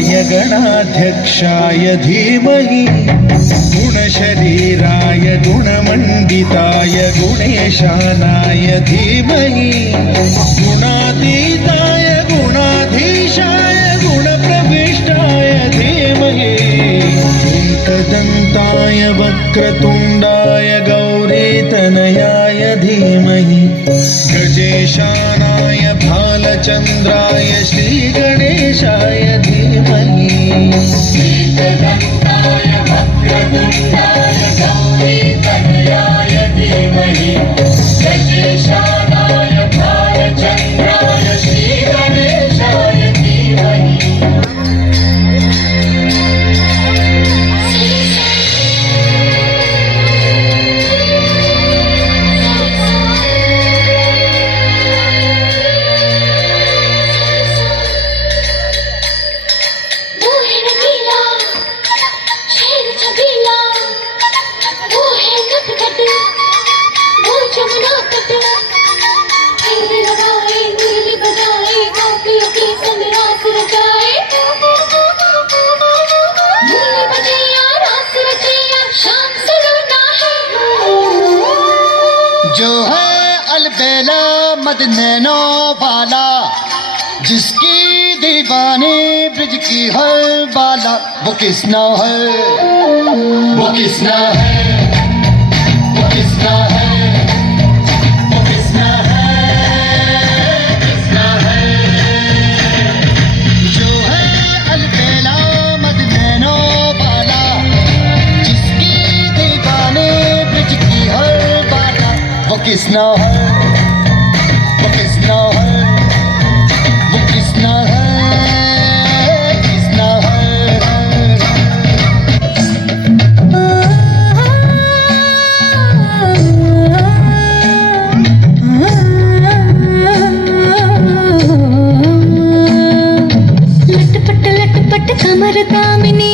गणाधिपाय गणाध्यक्षाय धीमहि गुणशरीराय गुणमण्डिताय गुणेशानाय धीमहि गुणातीताय गुणाधीशाय गुणप्रविष्टाय धीमहि एकदन्ताय वक्रतुण्डाय गौरीतनयाय धीमहि गजेशानाय भालचन्द्राय श्रीगणेशाय धीमहि एकदन्ताय वक्रतुण्डाय गौरीतनयाय धीमहि गजेशानाय भालचन्द्राय श्रीगणेशाय धीमहि जो है अलबेला मदनैनो वाला जिसकी दीवानी ब्रिज की हर बाला वो किसना है वो किसना है वो किसना है वो किसना है किसना है जो है अलबेला मदनैनो वाला जिसकी दीवानी ब्रिज की हर बाला वो किसना है वो किसना है वो किसना है किसना है लटपट लटपट कमर दामिनी